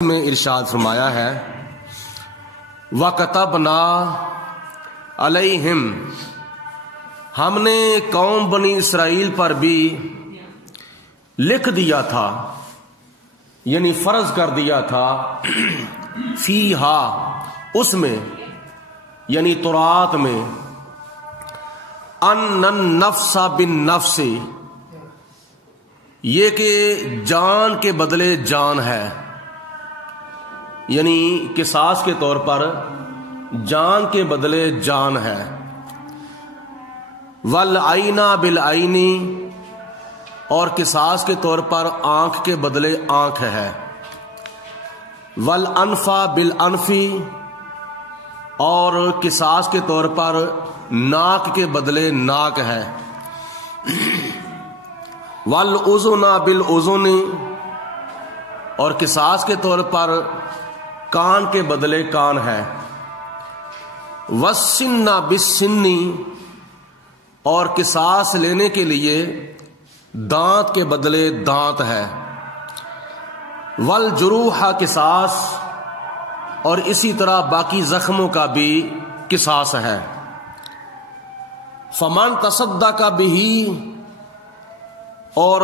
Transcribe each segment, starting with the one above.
میں ارشاد فرمایا ہے وَكَتَبْنَا عَلَيْهِمْ، ہم نے قوم بنی اسرائیل پر بھی لکھ دیا تھا، یعنی فرض کر دیا تھا، فیہا، اس میں یعنی تورات میں، ان النفس بالنفس، یہ کہ جان کے بدلے جان ہے، یعنی قصاص کے طور پر جان کے بدلے جان ہے، والعین بالعین، اور قصاص کے طور پر آنکھ کے بدلے آنکھ ہے، والانف بالانف، اور قصاص کے طور پر ناک کے بدلے ناک ہے، والاذن بالاذن، اور قصاص کے طور پر کان کے بدلے کان ہے، والسن بالسن، اور قصاص لینے کے لیے دانت کے بدلے دانت ہے، والجروح قصاص، اور اسی طرح باقی زخموں کا بھی قصاص ہے، فمن تصدق بہ، اور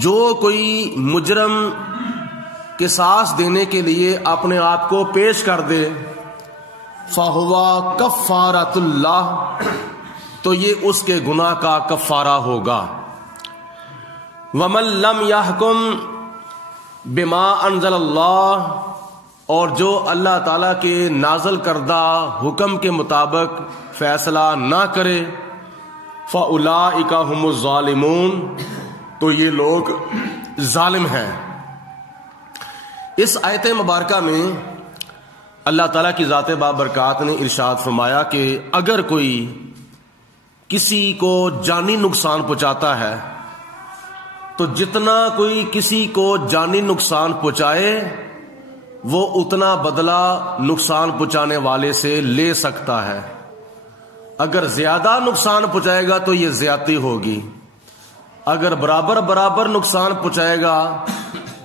جو کوئی مجرم قصاص دینے کے لیے اپنے آپ کو پیش کر دے، فَهُوَ کفارۃ اللہ، تو یہ اس کے گناہ کا کفارہ ہوگا، وَمَن لَّمْ يَحْكُمْ بِمَا أَنزَلَ اللَّهُ، اور جو اللہ تعالیٰ کے نازل کردہ حکم کے مطابق فیصلہ نہ کرے، فَأُولَٰئِكَ هُمُ الظَّالِمُونَ، تو یہ لوگ ظالم ہیں۔ اس آیت مبارکہ میں اللہ تعالیٰ کی ذات بابرکات نے ارشاد فرمایا کہ اگر کوئی کسی کو جانی نقصان پہنچاتا ہے تو جتنا کوئی کسی کو جانی نقصان پہنچائے وہ اتنا بدلہ نقصان پہنچانے والے سے لے سکتا ہے، اگر زیادہ نقصان پہنچائے گا تو یہ زیادتی ہوگی، اگر برابر برابر نقصان پہنچائے گا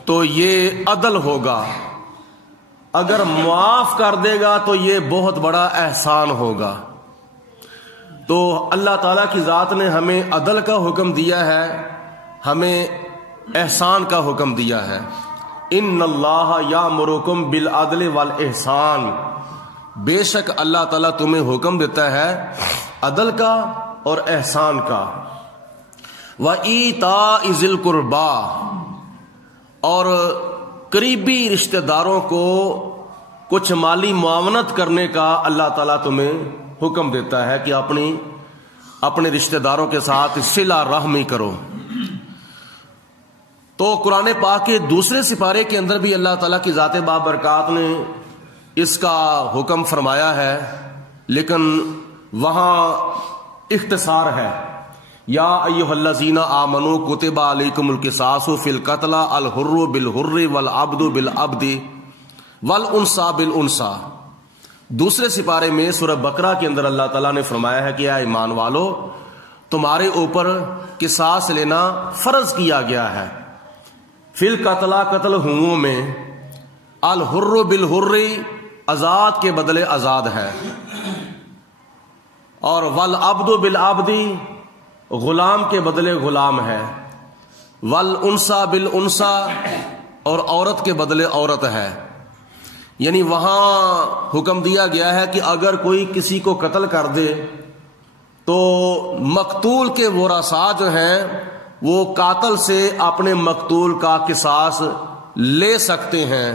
تو یہ عدل ہوگا، اگر معاف کر دے گا تو یہ بہت بڑا احسان ہوگا۔ تو اللہ تعالیٰ کی ذات نے ہمیں عدل کا حکم دیا ہے، ہمیں احسان کا حکم دیا ہے، ان اللہ یامرکم بالعدل والاحسان، بے شک اللہ تعالیٰ تمہیں حکم دیتا ہے عدل کا اور احسان کا، وَإِيتَاءِ ذِي الْقُرْبَىٰ، اور قریبی رشتہ داروں کو کچھ مالی معاونت کرنے کا اللہ تعالیٰ تمہیں حکم دیتا ہے کہ اپنے رشتہ داروں کے ساتھ صلہ رحمی کرو۔ تو قرآن پاک کے دوسرے سپارے کے اندر بھی اللہ تعالیٰ کی ذات بابرکات نے اس کا حکم فرمایا ہے، لیکن وہاں اختصار ہے، یا ایھا الذین آمنوا کتب علیکم القصاص فی القتل الحر بالحر والعبد بالعبد والانثی بالانثی۔ دوسرے سپارے میں سورہ بقرہ کے اندر اللہ تعالیٰ نے فرمایا ہے کہ اے ایمان والو، تمہارے اوپر قصاص لینا فرض کیا گیا ہے، فی القتل، قتل ہوں میں، الحر بالحر، آزاد کے بدلے آزاد ہے، اور والعبد بالعبد، غلام کے بدلے غلام ہے، والانثی بالانثی، اور عورت کے بدلے عورت ہے۔ یعنی وہاں حکم دیا گیا ہے کہ اگر کوئی کسی کو قتل کر دے تو مقتول کے ورثاء جو ہیں وہ قاتل سے اپنے مقتول کا قصاص لے سکتے ہیں۔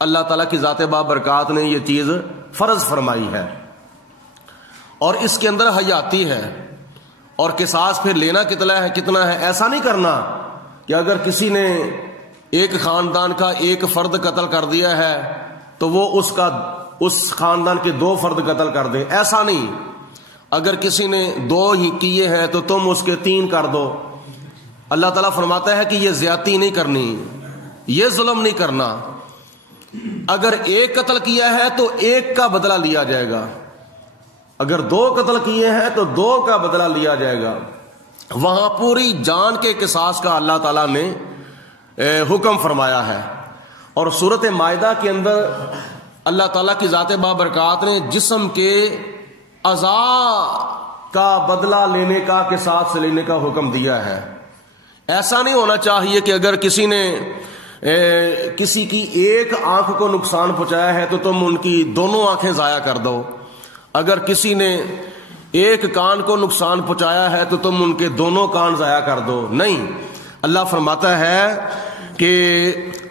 اللہ تعالیٰ کی ذات بابرکات نے یہ چیز فرض فرمائی ہے، اور اس کے اندر حیاتی ہے، اور قصاص پھر لینا کتنا ہے، ایسا نہیں کرنا کہ اگر کسی نے ایک خاندان کا ایک فرد قتل کر دیا ہے تو وہ اس خاندان کے 2 فرد قتل کر دیں، ایسا نہیں، اگر کسی نے 2 ہی کیے ہیں تو تم اس کے 3 کر دو۔ اللہ تعالیٰ فرماتا ہے کہ یہ زیادتی نہیں کرنی، یہ ظلم نہیں کرنا، اگر 1 قتل کیا ہے تو 1 کا بدلہ لیا جائے گا، اگر 2 قتل کیے ہیں تو 2 کا بدلہ لیا جائے گا۔ وہاں پوری جان کے قصاص کا اللہ تعالیٰ نے حکم فرمایا ہے۔ اور سورت مائی کے اندر اللہ تعالیٰ کی ذات بابرکات نے جسم کے اعضاء کا بدلہ لینے کا، قصاص لینے کا حکم دیا ہے۔ ایسا نہیں ہونا چاہیے کہ اگر کسی نے کسی کی ایک آنکھ کو نقصان پہنچایا ہے تو تم ان کی دونوں آنکھیں ضائع کر دو، اگر کسی نے ایک کان کو نقصان پہنچایا ہے تو تم ان کے دونوں کان ضائع کر دو۔ نہیں، اللہ فرماتا ہے کہ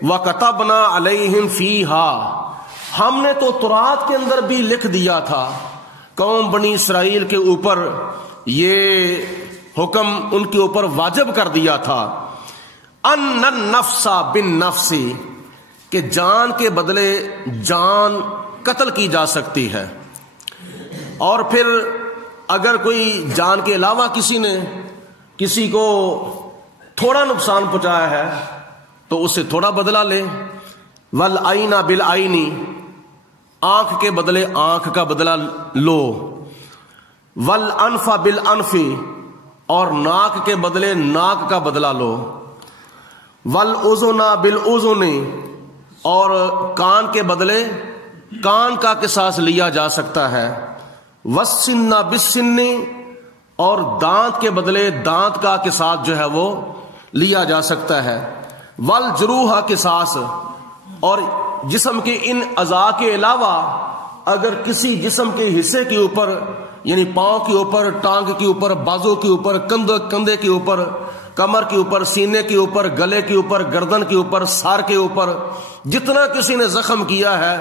وَكَتَبْنَا عَلَيْهِمْ فِيهَا، ہم نے تو تورات کے اندر بھی لکھ دیا تھا قوم بنی اسرائیل کے اوپر، یہ حکم ان کے اوپر واجب کر دیا تھا، ان النفس بالنفس، کہ جان کے بدلے جان قتل کی جا سکتی ہے۔ اور پھر اگر کوئی جان کے علاوہ کسی نے کسی کو تھوڑا نقصان پہنچایا ہے تو اس سے تھوڑا بدلہ لے۔ والعین بالعین، آنکھ کے بدلے آنکھ کا بدلہ لو۔ والانف بالانف، اور ناک کے بدلے ناک کا بدلہ لو۔ والاذن بالاذن، اور کان کے بدلے کان کا قصاص لیا جا سکتا ہے۔ والسن بالسن، اور دانت کے بدلے دانت کا قصاص جو ہے وہ لیا جا سکتا ہے۔ والجروح قصاص، اور جسم کے ان اعضاء کے علاوہ اگر کسی جسم کے حصے کے اوپر، یعنی پاؤں کے اوپر، ٹانگ کے اوپر، بازو کے اوپر، کندھے کے اوپر، کمر کے اوپر، سینے کے اوپر، گلے کے اوپر، گردن کے اوپر، سار کے اوپر جتنا کسی نے زخم کیا ہے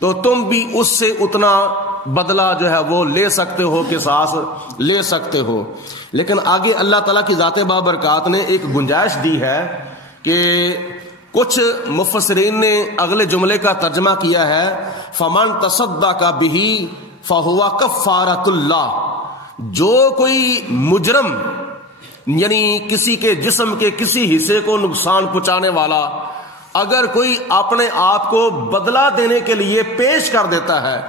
تو تم بھی اس سے اتنا بدلہ جو ہے وہ لے سکتے ہو، قصاص لے سکتے ہو۔ لیکن آگے اللہ تعالیٰ کی ذات بابرکات نے ایک گنجائش دی ہے کہ کچھ مفسرین نے اگلے جملے کا ترجمہ کیا ہے فمن تصدق بہ فہو کفارۃ اللہ، جو کوئی مجرم یعنی کسی کے جسم کے کسی حصے کو نقصان پہنچانے والا اگر کوئی اپنے آپ کو بدلہ دینے کے لیے پیش کر دیتا ہے،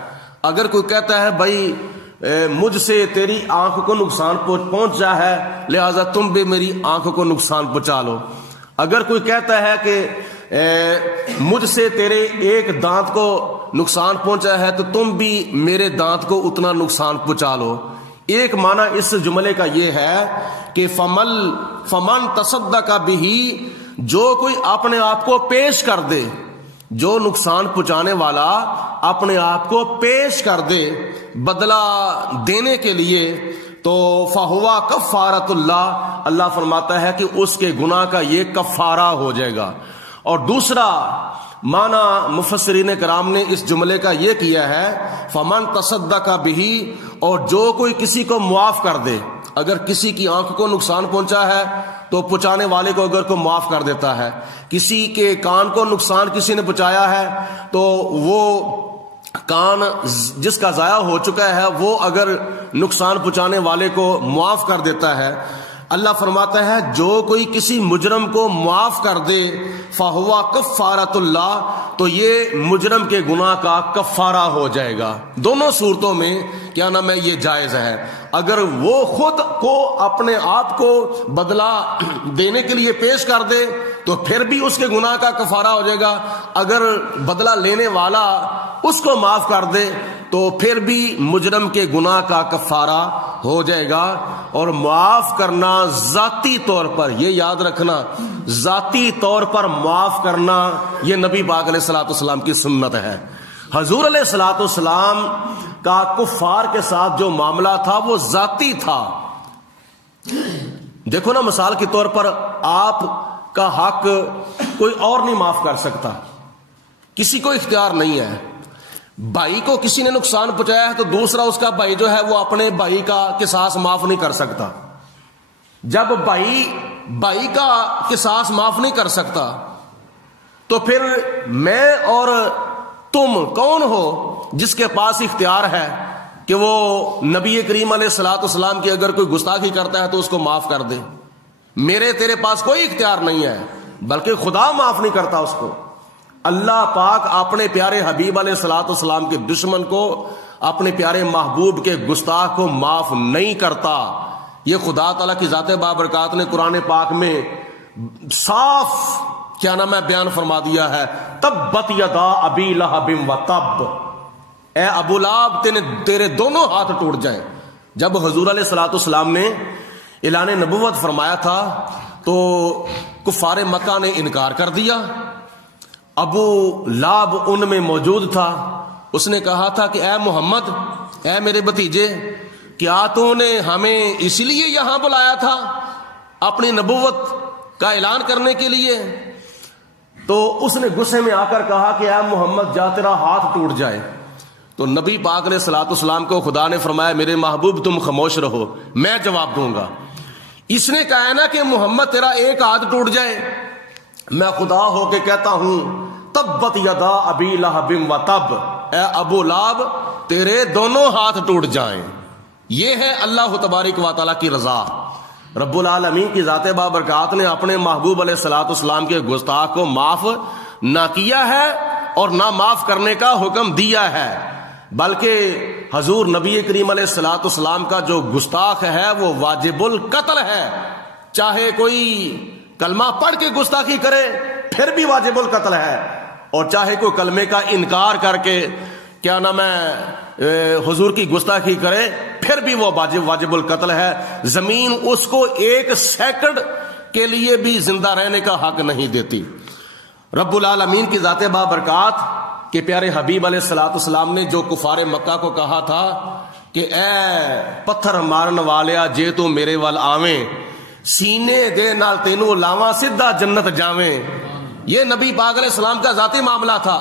اگر کوئی کہتا ہے بھائی مجھ سے تیری آنکھ کو نقصان پہنچا ہے لہذا تم بھی میری آنکھ کو نقصان پہنچا لو، اگر کوئی کہتا ہے کہ مجھ سے تیرے ایک دانت کو نقصان پہنچا ہے تو تم بھی میرے دانت کو اتنا نقصان پہنچا لو۔ ایک معنی اس جملے کا یہ ہے کہ فمن تصدق بہ، جو کوئی اپنے آپ کو پیش کر دے، جو نقصان پہنچانے والا اپنے آپ کو پیش کر دے بدلہ دینے کے لیے، تو فہوا کفارۃ اللہ، اللہ فرماتا ہے کہ اس کے گناہ کا یہ کفارہ ہو جائے گا۔ اور دوسرا معنی مفسرین کرام نے اس جملے کا یہ کیا ہے فمن تصدق بہ، اور جو کوئی کسی کو معاف کر دے، اگر کسی کی آنکھ کو نقصان پہنچا ہے تو پہنچانے والے کو اگر کوئی معاف کر دیتا ہے، کسی کے کان کو نقصان کسی نے پہنچایا ہے تو وہ کان جس کا ضائع ہو چکا ہے وہ اگر نقصان پہنچانے والے کو معاف کر دیتا ہے، اللہ فرماتا ہے جو کوئی کسی مجرم کو معاف کر دے فہوا کفارۃ اللہ، تو یہ مجرم کے گناہ کا کفارہ ہو جائے گا۔ دونوں صورتوں میں کیا نام ہے یہ جائز ہے، اگر وہ خود کو اپنے آپ کو بدلہ دینے کے لیے پیش کر دے تو پھر بھی اس کے گناہ کا کفارہ ہو جائے گا، اگر بدلہ لینے والا اس کو معاف کر دے تو پھر بھی مجرم کے گناہ کا کفارہ ہو جائے گا۔ اور معاف کرنا ذاتی طور پر، یہ یاد رکھنا، ذاتی طور پر معاف کرنا یہ نبی پاک علیہ الصلوۃ والسلام کی سنت ہے۔ حضور علیہ الصلوۃ والسلام کا کفار کے ساتھ جو معاملہ تھا وہ ذاتی تھا۔ دیکھو نا، مثال کے طور پر آپ کا حق کوئی اور نہیں معاف کر سکتا، کسی کو اختیار نہیں ہے۔ بھائی کو کسی نے نقصان پہنچایا ہے تو دوسرا اس کا بھائی جو ہے وہ اپنے بھائی کا قصاص معاف نہیں کر سکتا۔ جب بھائی کا قصاص معاف نہیں کر سکتا تو پھر میں اور تم کون ہو جس کے پاس اختیار ہے کہ وہ نبی کریم علیہ الصلوۃ والسلام کی اگر کوئی گستاخی کرتا ہے تو اس کو معاف کر دے؟ میرے تیرے پاس کوئی اختیار نہیں ہے، بلکہ خدا معاف نہیں کرتا اس کو۔ اللہ پاک اپنے پیارے حبیب علیہ الصلوۃ والسلام کے دشمن کو، اپنے پیارے محبوب کے گستاخ کو معاف نہیں کرتا۔ یہ خدا تعالیٰ کی ذات بابرکات نے قرآن پاک میں صاف کیا نام ہے بیان فرما دیا ہے، تبت یدا ابی لہب و تب، اے ابو لہب تیرے دونوں ہاتھ ٹوٹ جائیں۔ جب حضور علیہ الصلوۃ والسلام نے اعلان نبوت فرمایا تھا تو کفار مکہ نے انکار کر دیا۔ ابو لہب ان میں موجود تھا، اس نے کہا تھا کہ اے محمد، اے میرے بھتیجے، کیا تو نے ہمیں اس لیے یہاں بلایا تھا اپنی نبوت کا اعلان کرنے کے لیے؟ تو اس نے غصے میں آ کر کہا کہ اے محمد جا تیرا ہاتھ ٹوٹ جائے۔ تو نبی پاک علیہ الصلوۃ والسلام کو خدا نے فرمایا میرے محبوب تم خاموش رہو، میں جواب دوں گا۔ اس نے کہا ہے نا کہ محمد تیرا ایک ہاتھ ٹوٹ جائے، میں خدا ہو کے کہتا ہوں تبت یدا ابی لہب و تب، اے ابو لہب تیرے دونوں ہاتھ ٹوٹ جائیں۔ یہ ہے اللہ تبارک و تعالیٰ کی رضا۔ رب العالمین کی ذات بابرکات نے اپنے محبوب علیہ الصلوۃ والسلام کے گستاخ کو معاف نہ کیا ہے اور نہ معاف کرنے کا حکم دیا ہے، بلکہ حضور نبی کریم علیہ الصلوۃ والسلام کا جو گستاخ ہے وہ واجب القتل ہے۔ چاہے کوئی کلمہ پڑھ کے گستاخی کرے پھر بھی واجب القتل ہے، اور چاہے کوئی کلمے کا انکار کر کے کیا نام ہے حضور کی گستاخی کرے پھر بھی وہ واجب القتل ہے۔ زمین اس کو ایک سیکنڈ کے لیے بھی زندہ رہنے کا حق نہیں دیتی۔ رب العالمین کی ذات بابرکات کہ پیارے حبیب علیہ الصلوۃ والسلام نے جو کفار مکہ کو کہا تھا کہ اے پتھر مارن والیا جے تو میرے وال آویں، سینے دے نال تینوں لاواں سدھا جنت جاویں، یہ نبی پاک علیہ السلام کا ذاتی معاملہ تھا۔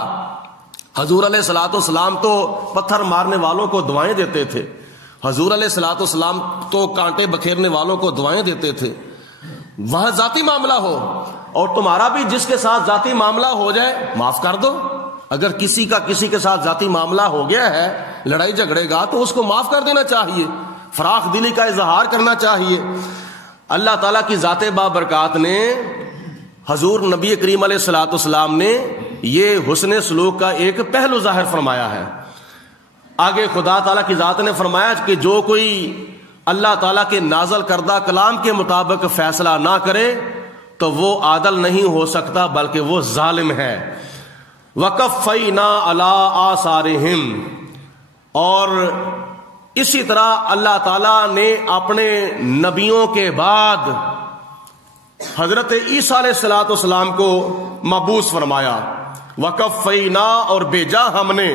حضور علیہ الصلوۃ والسلام تو پتھر مارنے والوں کو دعائیں دیتے تھے، حضور علیہ الصلوۃ والسلام تو کانٹے بکھیرنے والوں کو دعائیں دیتے تھے۔ وہاں ذاتی معاملہ ہو اور تمہارا بھی جس کے ساتھ ذاتی معاملہ ہو جائے معاف کر دو۔ اگر کسی کا کسی کے ساتھ ذاتی معاملہ ہو گیا ہے، لڑائی جھگڑے گا تو اس کو معاف کر دینا چاہیے، فراخ دلی کا اظہار کرنا چاہیے۔ اللہ تعالیٰ کی ذات بابرکات نے حضور نبی کریم علیہ الصلوۃ والسلام نے یہ حسن سلوک کا ایک پہلو ظاہر فرمایا ہے۔ آگے خدا تعالیٰ کی ذات نے فرمایا کہ جو کوئی اللہ تعالیٰ کے نازل کردہ کلام کے مطابق فیصلہ نہ کرے تو وہ عادل نہیں ہو سکتا بلکہ وہ ظالم ہے۔ وَقَفَّيْنَا عَلَىٰ آثَارِهِمْ، اور اسی طرح اللہ تعالیٰ نے اپنے نبیوں کے بعد حضرت عیسیٰ علیہ الصلوۃ والسلام کو مبعوث فرمایا۔ وَقَفَّيْنَا، اور بھیجا ہم نے،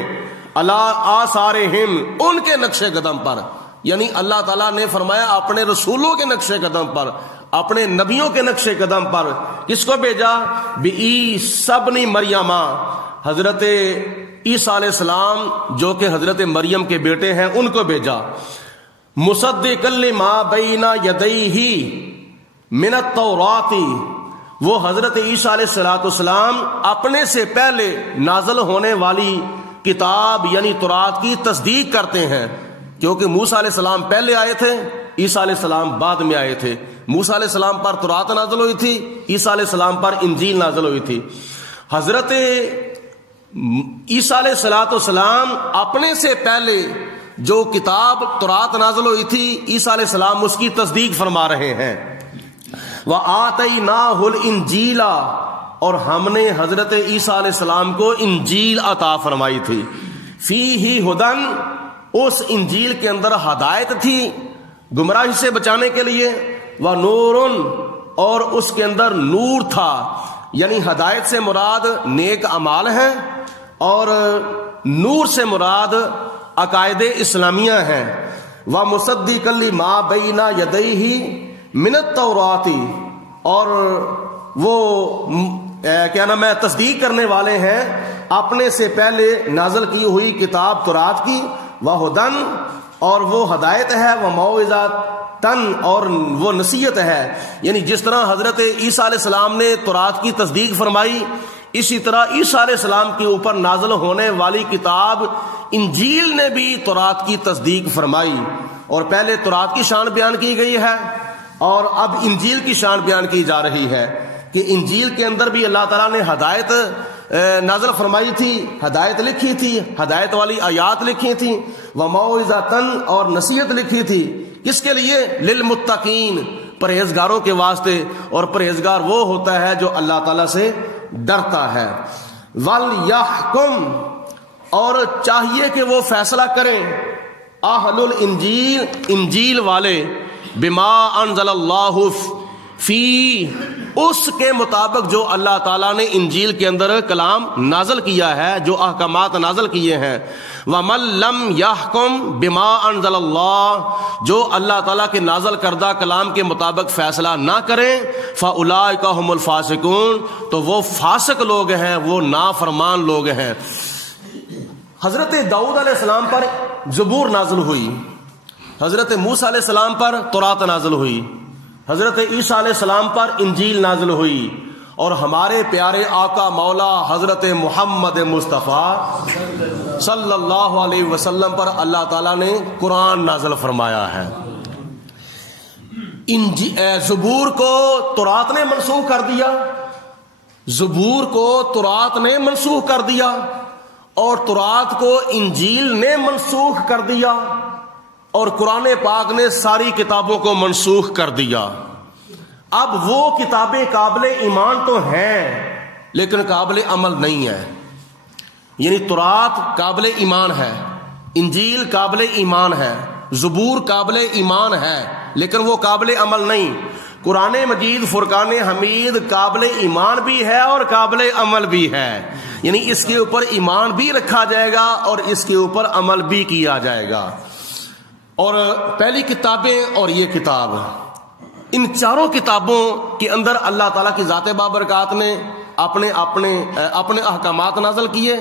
عَلَىٰ آثَارِهِمْ، ان کے نقش قدم پر، یعنی اللہ تعالیٰ نے فرمایا اپنے رسولوں کے نقش قدم پر، اپنے نبیوں کے نقش قدم پر۔ کس کو بھیجا؟ بِعِیسیٰ ابْنِ مریم، حضرت عیسیٰ علیہ السلام جو کہ حضرت مریم کے بیٹے ہیں ان کو بھیجا۔ مصدقا لما بین یدیہ من التوراۃ، وہ حضرت عیسیٰ علیہ السلام اپنے سے پہلے نازل ہونے والی کتاب یعنی تورات کی تصدیق کرتے ہیں، کیونکہ موسیٰ علیہ السلام پہلے آئے تھے، عیسیٰ علیہ السلام بعد میں آئے تھے۔ موسیٰ علیہ السلام پر تورات نازل ہوئی تھی، عیسیٰ علیہ السلام پر انجیل نازل ہوئی تھی۔ حضرت عیسیٰ علیہ السلام اپنے سے پہلے جو کتاب تورات نازل ہوئی تھی عیسیٰ علیہ السلام اس کی تصدیق فرما رہے ہیں۔ وَآتَيْنَاهُ الْإِنْجِيلَ، اور ہم نے حضرت عیسیٰ علیہ السلام کو انجیل عطا فرمائی تھی۔ فِيهِ هُدًى، اس انجیل کے اندر ہدایت تھی گمراہی سے بچانے کے لیے، وَنُورٌ، اور اس کے اندر نور تھا، یعنی ہدایت سے مراد نیک اعمال ہیں اور نور سے مراد عقائد اسلامیہ ہیں۔ وَمُصَدِّقًا لِمَا بَيْنَ يَدَيْهِ مِنَ التَّوْرَاةِ، اور وہ کیا نام ہے تصدیق کرنے والے ہیں اپنے سے پہلے نازل کی ہوئی کتاب تورات کی۔ وَهُدًى، اور وہ ہدایت ہے، وَمَوْعِظَةً، اور وہ نصیحت ہے۔ یعنی جس طرح حضرت عیسیٰ علیہ السلام نے تورات کی تصدیق فرمائی، اسی طرح عیسیٰ علیہ السلام کے اوپر نازل ہونے والی کتاب انجیل نے بھی تورات کی تصدیق فرمائی۔ اور پہلے تورات کی شان بیان کی گئی ہے اور اب انجیل کی شان بیان کی جا رہی ہے کہ انجیل کے اندر بھی اللہ تعالیٰ نے ہدایت نازل فرمائی تھی، ہدایت لکھی تھی، ہدایت والی آیات لکھی تھی، وَمَوْعِظَةً، اور نصیحت لکھی تھی۔ کس کے لیے؟ للمتقین، پرہیزگاروں کے واسطے، اور پرہیزگار وہ ہوتا ہے جو اللہ تعالیٰ سے ڈرتا ہے۔ وَلْيَحْكُمْ، اور چاہیے کہ وہ فیصلہ کریں، اہل الانجیل، انجیل والے، بما انزل اللہ فی، اس کے مطابق جو اللہ تعالیٰ نے انجیل کے اندر کلام نازل کیا ہے، جو احکامات نازل کیے ہیں۔ وَمَن لَّمْ يَحْكُمْ بِمَا أَنزَلَ اللَّهُ، جو اللہ تعالیٰ کے نازل کردہ کلام کے مطابق فیصلہ نہ کریں، فَأُولَٰئِكَ هُمُ الْفَاسِقُونَ، تو وہ فاسق لوگ ہیں، وہ نافرمان لوگ ہیں۔ حضرت داؤد علیہ السلام پر زبور نازل ہوئی، حضرت موسیٰ علیہ السلام پر تورات نازل ہوئی، حضرت عیسیٰ علیہ السلام پر انجیل نازل ہوئی، اور ہمارے پیارے آقا مولا حضرت محمد مصطفیٰ صلی اللہ علیہ وسلم پر اللہ تعالیٰ نے قرآن نازل فرمایا ہے۔ زبور کو تورات نے منسوخ کر دیا، زبور کو تورات نے منسوخ کر دیا، اور تورات کو انجیل نے منسوخ کر دیا، اور قرآن پاک نے ساری کتابوں کو منسوخ کر دیا۔ اب وہ کتابیں قابل ایمان تو ہیں لیکن قابل عمل نہیں ہے، یعنی تورات قابل ایمان ہے، انجیل قابل ایمان ہے، زبور قابل ایمان ہے، لیکن وہ قابل عمل نہیں۔ قرآن مجید فرقان حمید قابل ایمان بھی ہے اور قابل عمل بھی ہے، یعنی اس کے اوپر ایمان بھی رکھا جائے گا اور اس کے اوپر عمل بھی کیا جائے گا۔ اور پہلی کتابیں اور یہ کتاب، ان چاروں کتابوں کے اندر اللہ تعالیٰ کی ذات بابرکات نے اپنے احکامات نازل کیے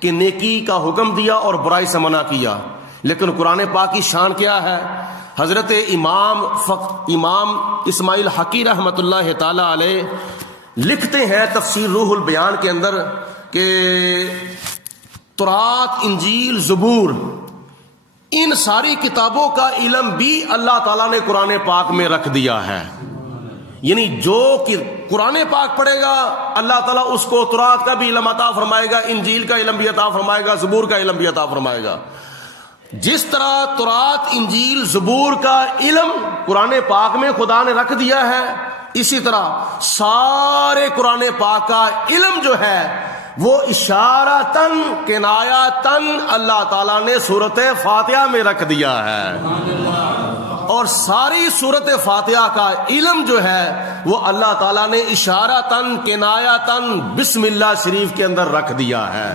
کہ نیکی کا حکم دیا اور برائی سے منع کیا، لیکن قرآن پاک کی شان کیا ہے؟ حضرت امام اسماعیل حقی رحمۃ اللہ تعالی علیہ لکھتے ہیں تفسیر روح البیان کے اندر کہ تورات، انجیل، زبور، ان ساری کتابوں کا علم بھی اللہ تعالیٰ نے قرآن پاک میں رکھ دیا ہے، یعنی جو کہ قرآن پاک پڑھے گا اللہ تعالیٰ اس کو تورات کا بھی علم عطا فرمائے گا، انجیل کا علم بھی عطا فرمائے گا، زبور کا علم بھی عطا فرمائے گا۔ جس طرح تورات، انجیل، زبور کا علم قرآن پاک میں خدا نے رکھ دیا ہے، اسی طرح سارے قرآن پاک کا علم جو ہے وہ اشارتاً کنایتاً اللہ تعالیٰ نے سورت فاتحہ میں رکھ دیا ہے، اور ساری سورت فاتحہ کا علم جو ہے وہ اللہ تعالیٰ نے اشارتاً کنایتاً بسم اللہ شریف کے اندر رکھ دیا ہے،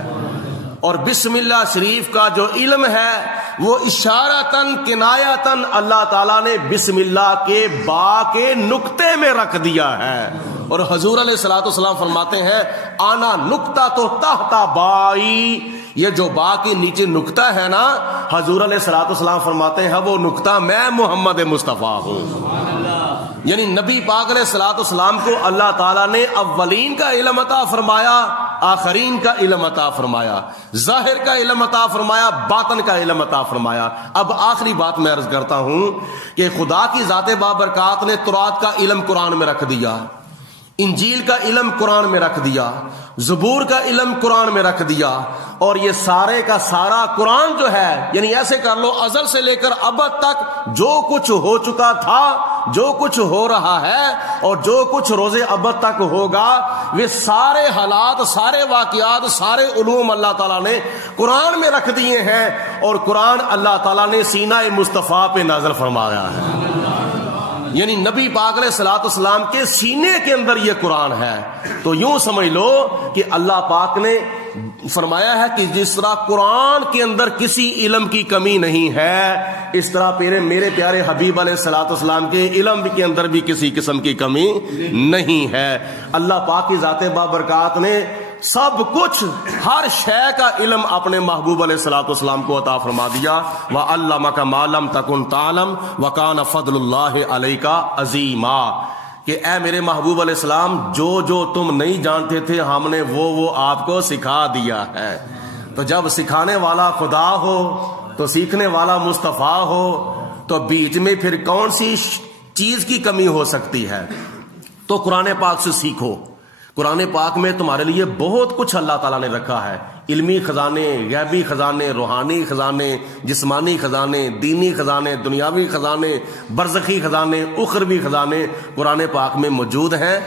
اور بسم اللہ شریف کا جو علم ہے وہ اشارتاً کنایتاً اللہ تعالیٰ نے بسم اللہ کے با کے نقطے میں رکھ دیا ہے۔ اور حضور علیہ الصلوۃ والسلام فرماتے ہیں آنا نقطہ تو تحت بائی، یہ جو با کے نیچے نقطہ ہے نا، حضور علیہ الصلوۃ والسلام فرماتے ہیں وہ نقطہ میں محمد مصطفیٰ ہوں، یعنی نبی پاک علیہ الصلوۃ والسلام کو اللہ تعالیٰ نے اولین کا علم عطا فرمایا، آخرین کا علم عطا فرمایا، ظاہر کا علم عطا فرمایا، باطن کا علم عطا فرمایا۔ اب آخری بات میں عرض کرتا ہوں کہ خدا کی ذات بابرکات نے تورات کا علم قرآن میں رکھ دیا، انجیل کا علم قرآن میں رکھ دیا، زبور کا علم قرآن میں رکھ دیا، اور یہ سارے کا سارا قرآن جو ہے، یعنی ایسے کر لو ازل سے لے کر ابد تک جو کچھ ہو چکا تھا، جو کچھ ہو رہا ہے اور جو کچھ روز ابد تک ہوگا، وہ سارے حالات، سارے واقعات، سارے علوم اللہ تعالیٰ نے قرآن میں رکھ دیے ہیں، اور قرآن اللہ تعالیٰ نے سینہ مصطفیٰ پہ نازل فرمایا ہے، یعنی نبی پاک علیہ الصلوۃ والسلام کے سینے کے اندر یہ قرآن ہے۔ تو یوں سمجھ لو کہ اللہ پاک نے فرمایا ہے کہ جس طرح قرآن کے اندر کسی علم کی کمی نہیں ہے، اس طرح میرے پیارے حبیب علیہ الصلوۃ والسلام کے علم کے اندر بھی کسی قسم کی کمی نہیں ہے۔ اللہ پاک کی ذات بابرکات نے سب کچھ، ہر شے کا علم اپنے محبوب علیہ الصلوۃ والسلام کو عطا فرما دیا۔ وَعَلَّمَكَ مَا لَمْ تَكُنْ تَعْلَمْ وَكَانَ فَضْلُ اللَّهِ عَلَيْكَ عَظِيمًا، کہ اے میرے محبوب علیہ السلام جو تم نہیں جانتے تھے ہم نے وہ آپ کو سکھا دیا ہے۔ تو جب سکھانے والا خدا ہو تو سیکھنے والا مصطفیٰ ہو، تو بیچ میں پھر کون سی چیز کی کمی ہو سکتی ہے؟ تو قرآن پاک سے سیکھو، قرآن پاک میں تمہارے لیے بہت کچھ اللہ تعالیٰ نے رکھا ہے، علمی خزانے، غیبی خزانے، روحانی خزانے، جسمانی خزانے، دینی خزانے، دنیاوی خزانے، برزخی خزانے، اخروی خزانے قرآن پاک میں موجود ہیں۔